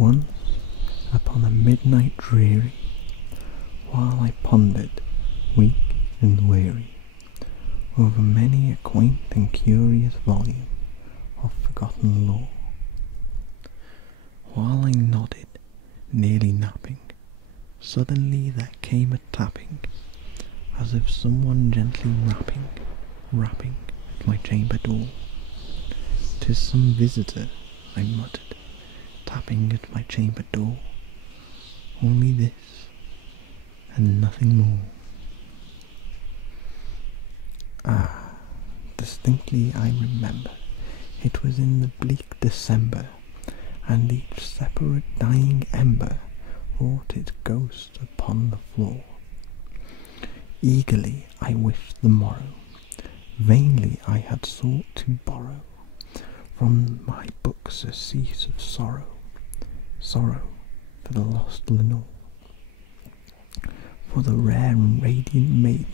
Once, upon a midnight dreary, while I pondered, weak and weary, over many a quaint and curious volume of forgotten lore, while I nodded, nearly napping, suddenly there came a tapping, as if someone gently rapping at my chamber door. "'Tis some visitor," I muttered, tapping at my chamber door. Only this, and nothing more. Ah, distinctly I remember, it was in the bleak December, and each separate dying ember wrought its ghost upon the floor. Eagerly I wished the morrow, vainly I had sought to borrow from my books a cease of sorrow, sorrow for the lost Lenore, for the rare and radiant maiden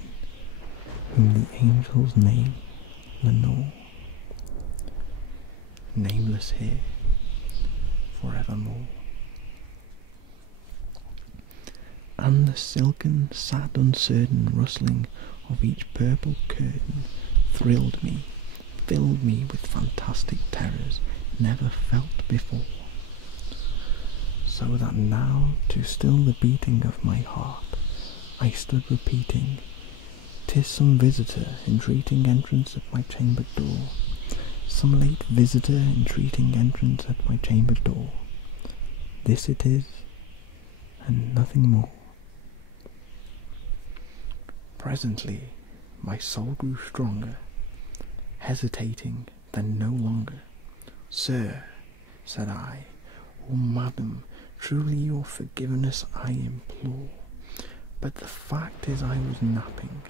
whom the angels name Lenore, nameless here forevermore. And the silken, sad, uncertain rustling of each purple curtain thrilled me, filled me with fantastic terrors never felt before, so that now, to still the beating of my heart, I stood repeating, "'Tis some visitor entreating entrance at my chamber door, some late visitor entreating entrance at my chamber door. This it is, and nothing more." Presently my soul grew stronger, hesitating then no longer. "Sir," said I, "or madam, truly your forgiveness I implore, but the fact is I was napping,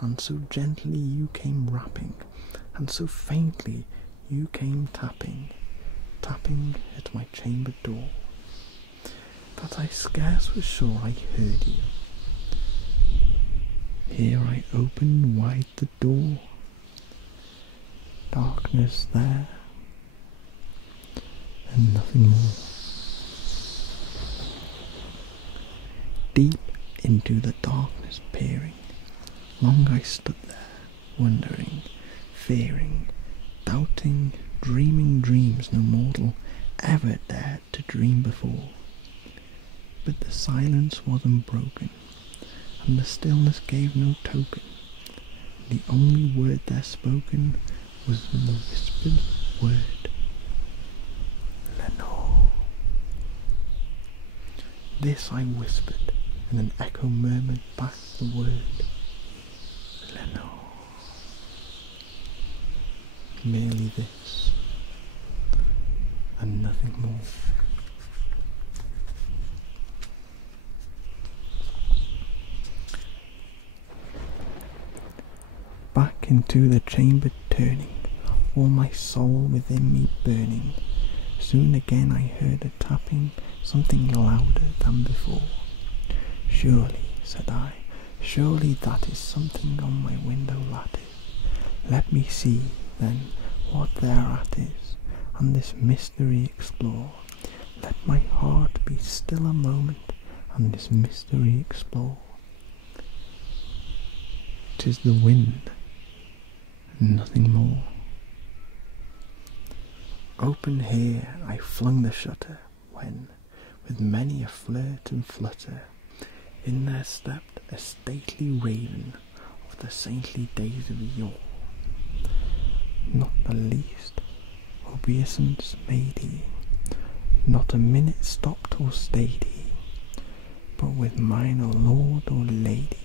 and so gently you came rapping, and so faintly you came tapping at my chamber door, that I scarce was sure I heard you. Here I opened wide the door, darkness there, and nothing more. Deep into the darkness peering, long I stood there, wondering, fearing, doubting, dreaming dreams no mortal ever dared to dream before. But the silence was unbroken, and the stillness gave no token. The only word there spoken was the whispered word, "Lenore." This I whispered, and an echo murmured back the word, "Lenore." Merely this, and nothing more. Back into the chamber turning, all my soul within me burning, soon again I heard a tapping, something louder than before. "Surely," said I, "surely that is something on my window lattice. Let me see, then, what thereat is, and this mystery explore. Let my heart be still a moment, and this mystery explore." 'Tis the wind, and nothing more. Open here I flung the shutter, when, with many a flirt and flutter, in there stepped a stately raven of the saintly days of yore. Not the least obeisance made he, not a minute stopped or stayed he, but with mine or lord or lady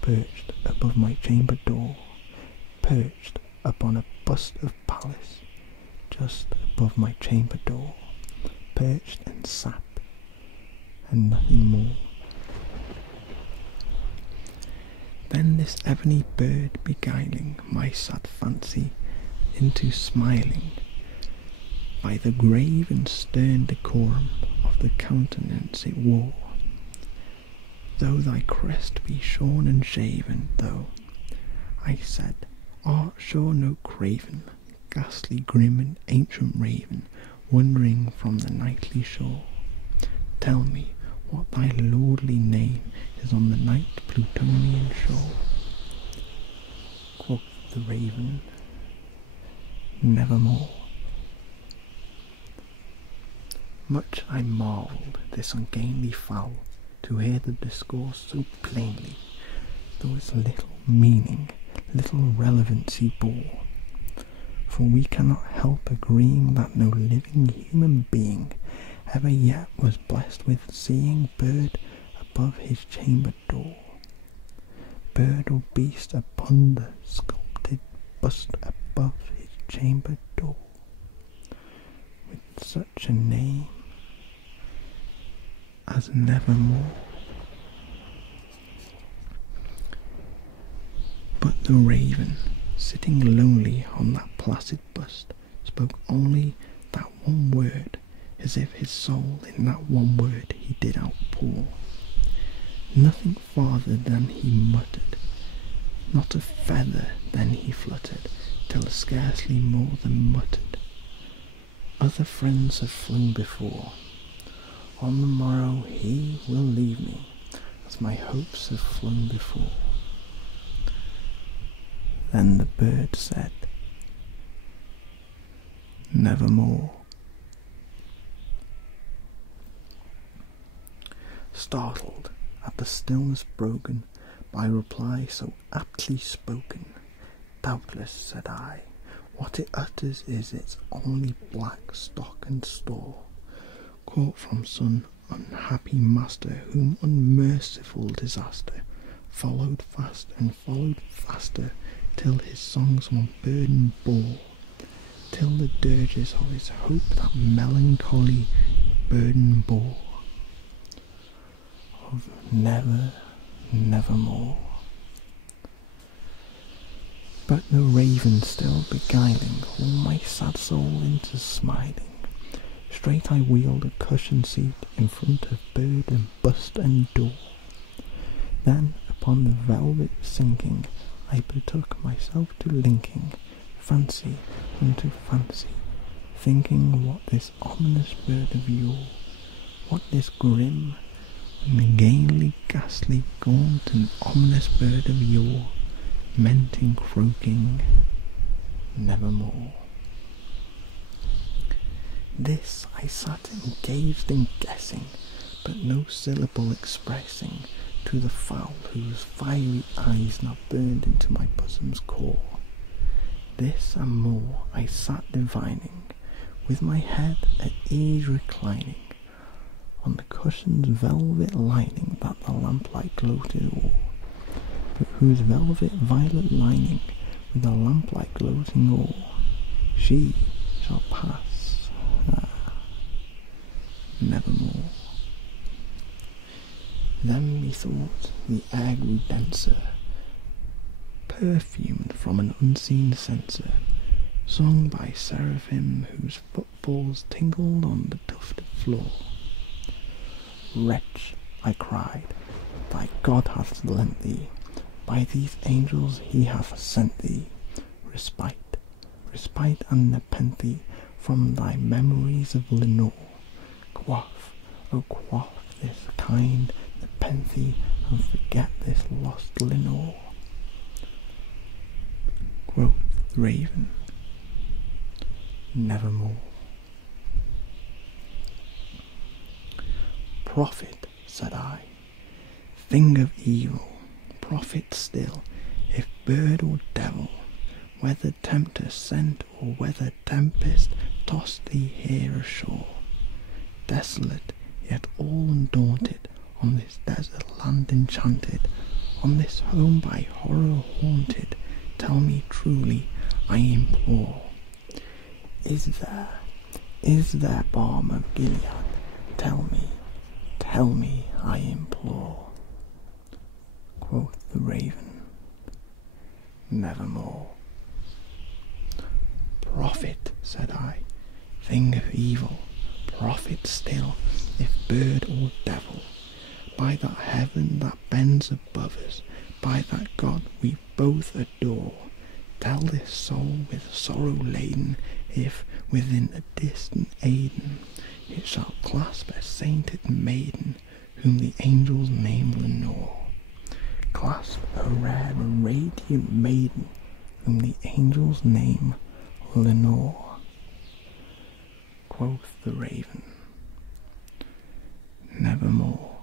perched above my chamber door, perched upon a bust of Pallas, just above my chamber door, perched and sat, and nothing more. Then this ebony bird beguiling my sad fancy into smiling, by the grave and stern decorum of the countenance it wore. "Though thy crest be shorn and shaven, though," I said, "art sure no craven, ghastly, grim, and ancient raven, wandering from the nightly shore. tell me what thy lordly name is on the night Plutonian shore. Quoth the raven, nevermore. Much I marvelled this ungainly fowl, to hear the discourse so plainly, though its little meaning, little relevancy bore. For we cannot help agreeing that no living human being ever yet was blessed with seeing bird above his chamber door, bird or beast upon the sculpted bust above his chamber door, with such a name as nevermore. But the raven, sitting lonely on that placid bust, spoke only that one word, as if his soul in that one word he did outpour. Nothing farther than he muttered, not a feather then he fluttered, till scarcely more than muttered. Other friends have flown before. On the morrow he will leave me, as my hopes have flown before. Then the bird said, nevermore. Startled at the stillness broken by reply so aptly spoken, doubtless, said I, what it utters is its only black stock and store, caught from some unhappy master whom unmerciful disaster followed fast and followed faster, till his songs one burden bore, till the dirges of his hope that melancholy burden bore, of never, nevermore. But the raven still beguiling all my sad soul into smiling, straight I wheeled a cushioned seat in front of bird and bust and door. Then upon the velvet sinking, I betook myself to linking fancy unto fancy, thinking what this ominous bird of yore, what this grim, ungainly, ghastly, gaunt and ominous bird of yore meant in croaking nevermore. This I sat engaged in guessing, but no syllable expressing to the fowl whose fiery eyes now burned into my bosom's core. This and more I sat divining, with my head at ease reclining on the cushion's velvet lining that the lamplight gloated o'er, but whose velvet violet lining with the lamplight gloating o'er, she shall pass, nevermore. Then methought the air grew denser, perfumed from an unseen censer, sung by seraphim whose footfalls tingled on the tufted floor. Wretch, I cried, thy God hath lent thee, by these angels he hath sent thee, respite, respite and nepenthe from thy memories of Lenore. Quaff, oh quaff this kind nepenthe and forget this lost Lenore. Quoth the raven, nevermore. Prophet, said I, thing of evil, prophet still, if bird or devil, whether tempter sent or whether tempest tossed thee here ashore, desolate yet all undaunted, on this desert land enchanted, on this home by horror haunted, tell me truly, I implore, is there balm of Gilead? Tell me, I implore. Quoth the raven, nevermore. Prophet, said I, thing of evil, prophet still, if bird or devil, by that heaven that bends above us, by that God we both adore, tell this soul with sorrow laden, if within a distant Aden it shall clasp a sainted maiden, whom the angels name Lenore. Clasp a rare and radiant maiden, whom the angels name Lenore. Quoth the raven, nevermore.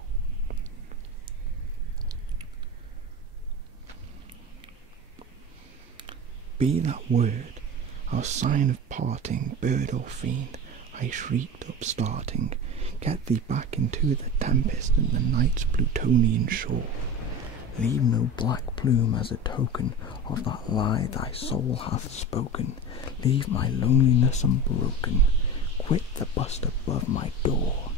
Be that word our sign of parting, bird or fiend, I shrieked up starting, get thee back into the tempest and the night's Plutonian shore. Leave no black plume as a token of that lie thy soul hath spoken. Leave my loneliness unbroken, quit the bust above my door.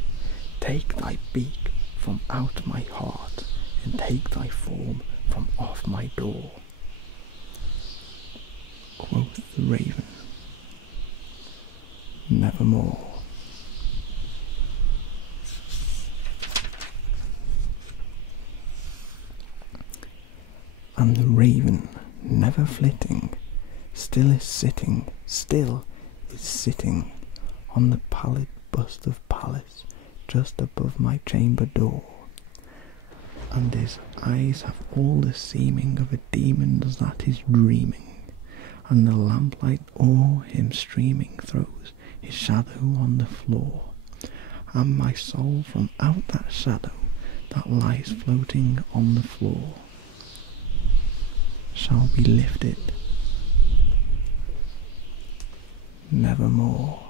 Take thy beak from out my heart, and take thy form from off my door. Quoth the raven, nevermore. And the raven, never flitting, still is sitting on the pallid bust of Pallas, just above my chamber door. And his eyes have all the seeming of a demon's that is dreaming, and the lamplight o'er him streaming throws his shadow on the floor. And my soul from out that shadow that lies floating on the floor shall be lifted nevermore.